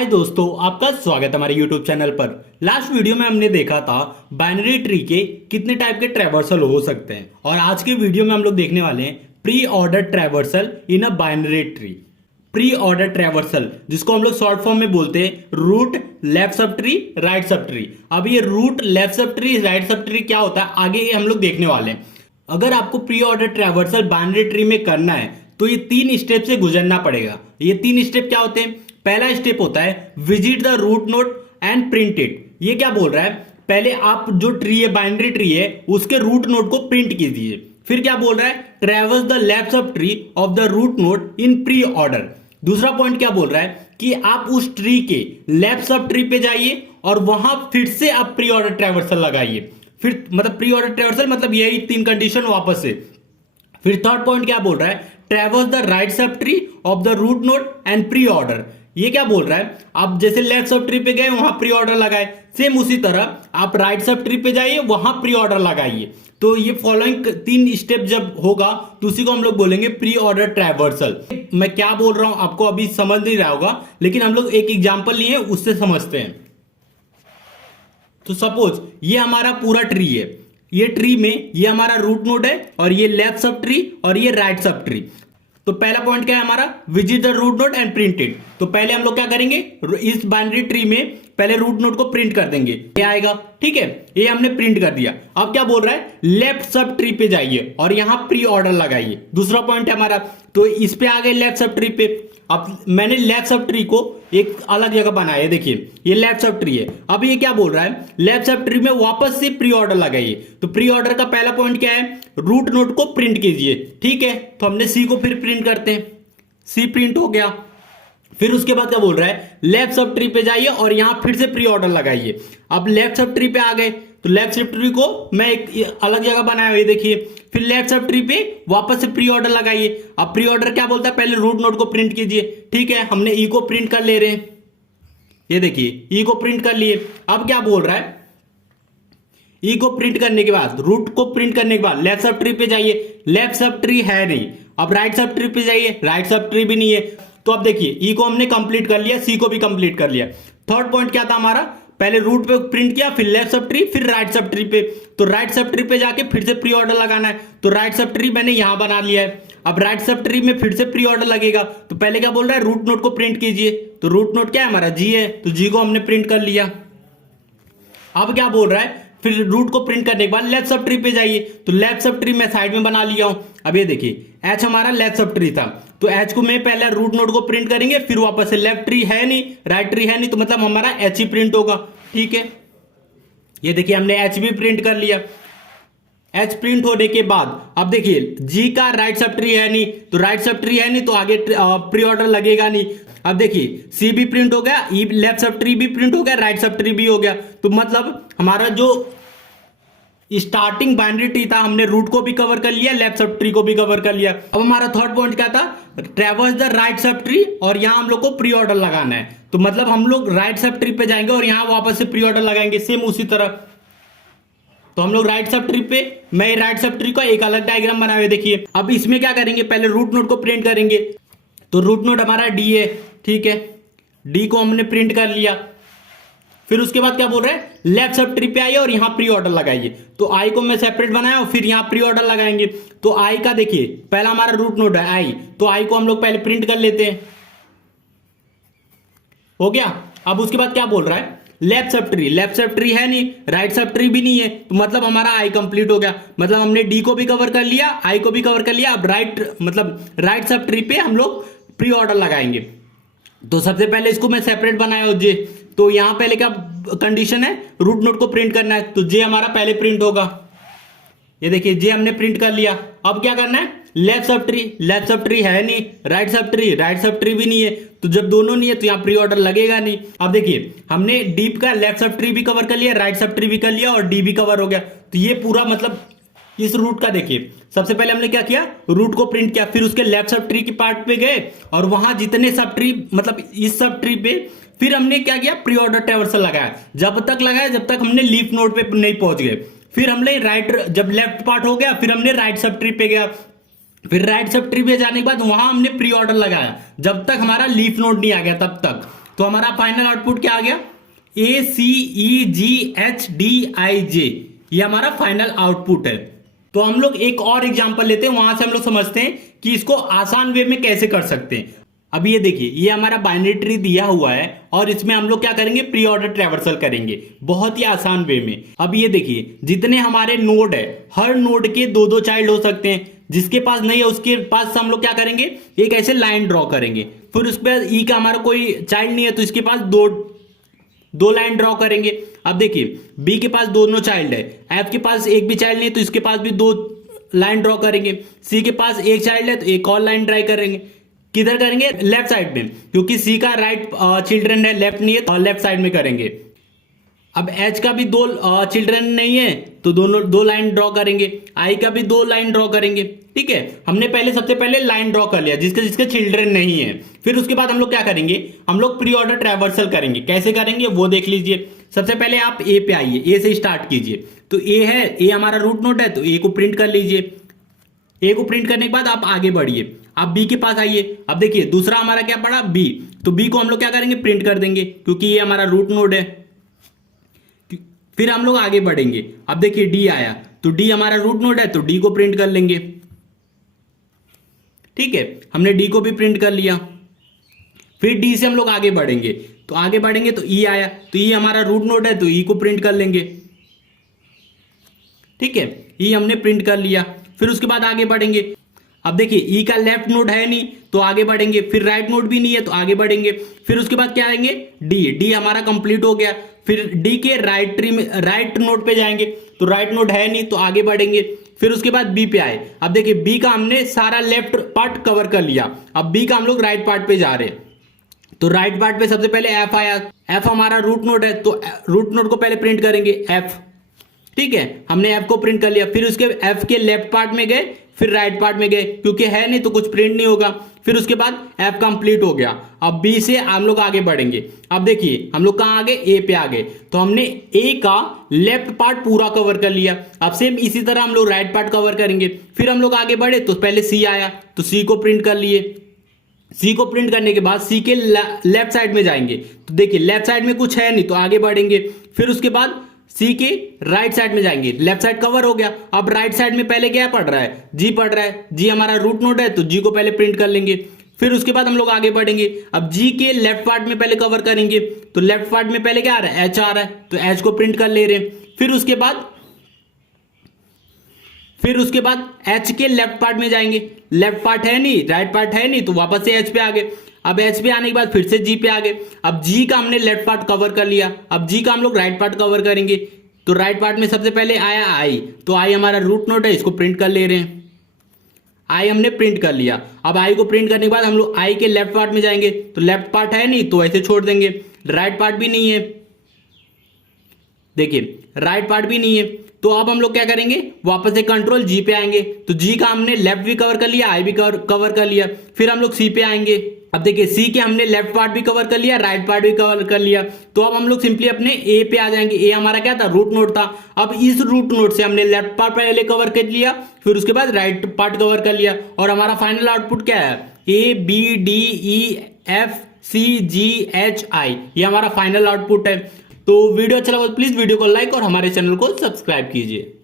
हाय दोस्तों, आपका स्वागत है हमारे YouTube चैनल पर। लास्ट वीडियो में हमने देखा था बाइनरी ट्री के कितने टाइप के ट्रैवर्सल हो सकते हैं, और आज के वीडियो में हम लोग देखने वाले हैं preorder traversal in a binary tree. Preorder traversal, जिसको हम लोग शॉर्ट फॉर्म में बोलते हैं root left subtree right subtree. अब ये root left subtree right subtree क्या होता है आगे हम लोग देखने वाले हैं। अगर आपको pre order traversal binary tree में करना है तो ये 3 स्टेप से गुजरना पड़ेगा। ये 3 स्टेप क्या होते हैं? पहला स्टेप होता है visit the root node and print it. ये क्या बोल रहा है? पहले आप जो ट्री है बाइनरी ट्री है उसके रूट नोड को प्रिंट कीजिए। फिर क्या बोल रहा है? Traverse the left subtree of the root node in preorder. दूसरा पॉइंट क्या बोल रहा है कि आप उस ट्री के लेफ्ट सब ट्री पे जाइए और वहां फिर से आप प्री ऑर्डर ट्रैवर्सल लगाइए। फिर मतलब प्री ऑर्डर ट्रैवर्सल मतलब यही 3 कंडीशन वापस से। फिर थर्ड पॉइंट क्या बोल रहा है? Traverse the right subtree of the root node and preorder. ये क्या बोल रहा है? आप जैसे लेफ्ट सब ट्री पे गए वहां प्री ऑर्डर लगाए, सेम उसी तरह आप राइट सब ट्री पे जाइए वहां प्री ऑर्डर लगाइए। तो ये फॉलोइंग 3 स्टेप जब होगा तो उसी को हम लोग बोलेंगे प्री ऑर्डर ट्रैवर्सल। मैं क्या बोल रहा हूं आपको अभी समझ नहीं रहा होगा, लेकिन हम लोग एक एग्जांपल लिए उससे समझते हैं। तो सपोज ये हमारा पूरा ट्री है, ये ट्री में ये हमारा रूट नोड है और ये लेफ्ट सब ट्री और ये राइट सब ट्री। तो पहला पॉइंट क्या है हमारा? Visit the root node and print it. तो पहले हम लोग क्या करेंगे? इस बाइनरी ट्री में पहले रूट नोड को प्रिंट कर देंगे, ये आएगा। ठीक है, ये हमने प्रिंट कर दिया। अब क्या बोल रहा है? लेफ्ट सब ट्री पे जाइए और यहां प्री ऑर्डर लगाइए। दूसरा पॉइंट है हमारा, तो इस पे आ गए लेफ्ट सब ट्री पे। अब मैंने लेफ्ट सब ट्री को एक अलग जगह बनाया है, देखिए ये लेफ्ट सब ट्री है। अब ये क्या बोल रहा है? लेफ्ट सब ट्री में वापस से प्री ऑर्डर लगाइए। तो प्री ऑर्डर का पहला पॉइंट क्या है? रूट नोड को प्रिंट कीजिए। ठीक है, तो हमने सी को फिर प्रिंट करते हैं, सी प्रिंट हो गया। फिर उसके बाद क्या बोल रहा है? लेफ्ट सब ट्री पे जाइए और यहां फिर से प्री ऑर्डर लगाइए। अब लेफ्ट सब ट्री पे आ गए तो लेफ्ट सब ट्री को मैं एक अलग जगह बनाया हुआ है, देखिए। फिर लेफ्ट सब ट्री पे वापस से प्री ऑर्डर लगाइए। अब प्री ऑर्डर क्या बोलता है? पहले रूट नोड को प्रिंट कीजिए। ठीक है, हमने ई को प्रिंट कर ले रहे हैं, ये देखिए ई को प्रिंट कर लिए। अब क्या बोल रहा है? ई को प्रिंट करने के बाद रूट को प्रिंट करने के बाद लेफ्ट सब ट्री पे जाइए, लेफ्ट सब ट्री है नहीं। अब राइट सब ट्री पे जाइए, राइट सब ट्री भी नहीं है। तो अब देखिए ई को हमने कंप्लीट कर लिया, सी को भी कंप्लीट कर लिया। थर्ड पॉइंट क्या था हमारा? पहले रूट पे प्रिंट किया, फिर लेफ्ट सब ट्री, फिर राइट सब ट्री पे। तो राइट सब ट्री पे जाके फिर से प्री ऑर्डर लगाना है। तो राइट सब ट्री मैंने यहां बना लिया है। अब राइट सब ट्री में फिर से प्री ऑर्डर लगेगा। तो पहले क्या बोल रहा है? रूट नोड को प्रिंट कीजिए। तो रूट नोड क्या है हमारा? जी है, तो जी को हमने प्रिंट कर लिया। अब क्या बोल रहा है? फिर रूट को प्रिंट करने के बाद लेफ्ट सब ट्री पे जाइए। तो लेफ्ट सब ट्री मैं साइड में बना लिया हूं। अब ये देखिए एच हमारा लेफ्ट सब ट्री था, तो एच को मैं पहले रूट नोड को प्रिंट करेंगे, फिर वापस से लेफ्ट ट्री है नहीं राइट ट्री है नहीं, तो मतलब हमारा एच ही प्रिंट होगा। ठीक है, ये देखिए हमने एच भी प्रिंट कर लिया। एच प्रिंट होने के बाद अब देखिए जी का राइट सब ट्री है नहीं, तो राइट सब ट्री है नहीं तो आगे प्री ऑर्डर लगेगा नहीं। अब देखिए सी भी प्रिंट हो गया, ई लेफ्ट सब ट्री भी प्रिंट हो गया, राइट सब ट्री भी हो गया। तो मतलब हमारा जो स्टार्टिंग बाइनरी ट्री था हमने रूट को भी कवर कर लिया, लेफ्ट सब ट्री को भी कवर कर लिया। अब हमारा थर्ड पॉइंट क्या था? Traverse the right sub tree, और यहां हम लोग को प्री ऑर्डर लगाना है। तो मतलब हम लोग राइट सब ट्री पे जाएंगे और यहां वापस से प्री ऑर्डर लगाएंगे, सेम उसी तरह। तो हम लोग राइट सब ट्री पे, मैं राइट सब ट्री का एक अलग डायग्राम बनाए हुए देखिए। अब इसमें क्या करेंगे? पहले रूट नोड को प्रिंट करेंगे। तो रूट नोड हमारा डी है, ठीक है, डी को हमने प्रिंट कर लिया। फिर उसके बाद क्या बोल रहे हैं? लेफ्ट सब ट्री पे आइए और यहां प्री ऑर्डर लगाइए। तो आई को मैं सेपरेट बनाया और फिर यहां प्री ऑर्डर लगाएंगे। तो आई का देखिए पहला हमारा रूट नोड है आई, तो आई को हम लोग पहले प्रिंट कर लेते हैं, हो गया। अब उसके बाद क्या बोल रहा है? Left sub tree, left sub tree है नहीं, राइट सब ट्री भी नहीं है, तो मतलब हमारा आई कंप्लीट हो गया। मतलब हमने डी को भी कवर कर लिया, आई को भी कवर कर लिया। अब राइट मतलब राइट सब ट्री पे हम लोग प्री ऑर्डर लगाएंगे। तो सबसे पहले इसको मैं सेपरेट बनाया हूं जे। तो यहां पहले क्या कंडीशन है? रूट नोड को प्रिंट करना है, तो जे हमारा पहले प्रिंट होगा। ये देखिए जे हमने प्रिंट कर लिया। अब क्या करना है? Left sub tree, left sub tree है नहीं, right subtree, right sub tree भी नहीं है, तो जब दोनों नहीं है तो यहाँ प्री ऑर्डर लगेगा नहीं। अब देखिए हमने डीप का लेफ्ट सब ट्री भी कवर कर लिया, राइट सब ट्री भी कर लिया और डी भी कवर हो गया। तो ये पूरा मतलब इस रूट का देखिए सबसे पहले हमने क्या किया? रूट को प्रिंट किया, फिर उसके लेफ्ट सब ट्री की पार्ट पे गए और वहां जितने सब ट्री मतलब इस सब ट्री पे फिर हमने क्या किया? प्री ऑर्डर ट्रैवर्सल लगाया। जब तक लगाया जब तक हमने लीफ नोड पे नहीं पहुंच गए। फिर हमने राइट, जब लेफ्ट पार्ट हो गया फिर हमने राइट सब ट्री पे गया। फिर राइट सब ट्री पे जाने के बाद वहां हमने प्री ऑर्डर लगाया जब तक हमारा लीफ नोड नहीं आ गया तब तक। तो हमारा फाइनल आउटपुट क्या आ गया, ACEGHDIJ, ये हमारा फाइनल आउटपुट है। तो हम लोग एक और एग्जांपल लेते हैं, वहां से हम लोग समझते हैं कि इसको आसान वे में कैसे कर सकते हैं। अब ये देखिए, ये हमारा बाइनरी ट्री दिया हुआ है और इसमें हम लोग क्या करेंगे, प्री ऑर्डर ट्रैवर्सल करेंगे बहुत ही आसान वे में। अब ये देखिए, जितने हमारे नोड है, हर नोड के दो दो चाइल्ड हो सकते हैं, जिसके पास नहीं है उसके पास हम लोग क्या करेंगे, एक ऐसे लाइन ड्रॉ करेंगे। फिर उस पर ई का हमारा कोई चाइल्ड नहीं है तो इसके पास दो लाइन ड्रॉ करेंगे। अब देखिए, बी के पास दोनों चाइल्ड है, एफ के पास एक भी चाइल्ड नहीं तो इसके पास भी दो लाइन ड्रॉ करेंगे, सी के पास एक चाइल्ड है तो एक और लाइन ड्राई करेंगे। किधर करेंगे, लेफ्ट साइड में, क्योंकि सी का राइट चिल्ड्रन है, लेफ्ट नहीं है तो लेफ्ट साइड में करेंगे। अब एच का भी दो चिल्ड्रन नहीं है तो दोनों दो लाइन ड्रॉ करेंगे, आई का भी दो लाइन ड्रॉ करेंगे। ठीक है, हमने सबसे पहले लाइन ड्रॉ कर लिया जिसके जिसके चिल्ड्रन नहीं है। फिर उसके बाद हम लोग क्या करेंगे, हम लोग प्री ऑर्डर ट्रैवर्सल करेंगे। कैसे करेंगे वो देख लीजिए। सबसे पहले आप ए पे आइए, ए से स्टार्ट कीजिए। तो ए है, ए हमारा रूट नोड है तो ए को प्रिंट कर लीजिए। ए को प्रिंट करने के बाद आप आगे बढ़िए, आप बी के पास आइए। अब देखिए, दूसरा हमारा क्या पड़ा, बी, तो बी को हम लोग क्या करेंगे, प्रिंट कर देंगे क्योंकि ये हमारा रूट नोड है। फिर हम लोग आगे बढ़ेंगे। अब देखिए, डी आया तो डी हमारा रूट नोड है तो डी को प्रिंट कर लेंगे। ठीक है, हमने डी को भी प्रिंट कर लिया। फिर डी से हम लोग आगे बढ़ेंगे, तो आगे बढ़ेंगे तो ई आया तो ई हमारा रूट नोड है तो ई को प्रिंट कर लेंगे। ठीक है, ई हमने प्रिंट कर लिया। फिर उसके बाद आगे बढ़ेंगे। अब देखिए, ई का लेफ्ट नोड है नहीं तो आगे बढ़ेंगे, फिर राइट नोड भी नहीं है तो आगे बढ़ेंगे। फिर उसके बाद क्या आएंगे, डी, डी हमारा कंप्लीट हो गया। फिर डी के राइट ट्री में राइट नोड पे जाएंगे तो राइट नोड है नहीं तो आगे बढ़ेंगे। फिर उसके बाद बी पे आए। अब देखिए, बी का हमने सारा लेफ्ट पार्ट कवर कर लिया, अब बी का हम लोग राइट पार्ट पे जा रहे हैं। तो राइट पार्ट पे सबसे पहले एफ आया, एफ हमारा रूट नोड है तो रूट नोड को पहले प्रिंट करेंगे एफ। ठीक है, हमने एफ को प्रिंट कर लिया। फिर उसके एफ के लेफ्ट पार्ट में गए, फिर राइट पार्ट में गए, क्योंकि है नहीं तो कुछ प्रिंट नहीं होगा। फिर उसके बाद एफ कंप्लीट हो गया। अब बी से हम लोग आगे बढ़ेंगे। अब देखिए, हम लोग कहां आ गए, ए पे आ गए, तो हमने ए का लेफ्ट पार्ट पूरा कवर कर लिया। अब सेम इसी तरह हम लोग राइट पार्ट कवर करेंगे। फिर हम लोग आगे बढ़े तो पहले सी आया तो सी को प्रिंट कर लिए। सी को प्रिंट करने के बाद सी के लेफ्ट साइड में जाएंगे, तो देखिए लेफ्ट साइड में कुछ है नहीं तो आगे बढ़ेंगे। फिर उसके बाद सी के राइट साइड में जाएंगे, लेफ्ट साइड कवर हो गया। अब राइट साइड में पहले क्या पढ़ रहा है, जी पढ़ रहा है, जी हमारा रूट नोड है तो जी को पहले प्रिंट कर लेंगे। फिर उसके बाद हम लोग आगे बढ़ेंगे। अब जी के लेफ्ट पार्ट में पहले कवर करेंगे, तो लेफ्ट पार्ट में पहले क्या आ रहा है, एच आ रहा है तो एच को प्रिंट कर ले रहे हैं। फिर उसके बाद एच के लेफ्ट पार्ट में जाएंगे, लेफ्ट पार्ट है नहीं, राइट पार्ट है नहीं तो वापस से एच पे आ गए। अब एच पे आने के बाद फिर से जी पे आ गए। अब जी का हमने लेफ्ट पार्ट कवर कर लिया, अब जी का हम लोग राइट पार्ट कवर करेंगे। तो राइट पार्ट में सबसे पहले आया आई, तो आई हमारा रूट नोड है, इसको प्रिंट कर ले रहे हैं। आई हमने प्रिंट कर लिया। अब आई को प्रिंट करने के बाद हम लोग आई के लेफ्ट पार्ट में जाएंगे, तो लेफ्ट पार्ट है नहीं तो ऐसे छोड़ देंगे, राइट पार्ट भी नहीं है, देखिए राइट पार्ट भी नहीं है। तो अब हम लोग क्या करेंगे, वापस से कंट्रोल जी पे आएंगे, तो जी का हमने लेफ्ट भी कवर कर लिया, आई भी कवर कर लिया। फिर हम लोग सी पे आएंगे। अब देखिए, सी के हमने लेफ्ट पार्ट भी कवर कर लिया, राइट पार्ट भी कवर कर लिया। तो अब हम लोग सिंपली अपने ए पे आ जाएंगे। ए हमारा क्या था, रूट नोड था। अब इस रूट नोड से हमने लेफ्ट पार्ट पहले कवर कर लिया, फिर उसके बाद राइट पार्ट कवर कर लिया, और हमारा फाइनल आउटपुट क्या है, A B D E F C G H I, ये हमारा फाइनल आउटपुट है। तो वीडियो अच्छा लगा तो प्लीज वीडियो को लाइक और हमारे चैनल को सब्सक्राइब कीजिए।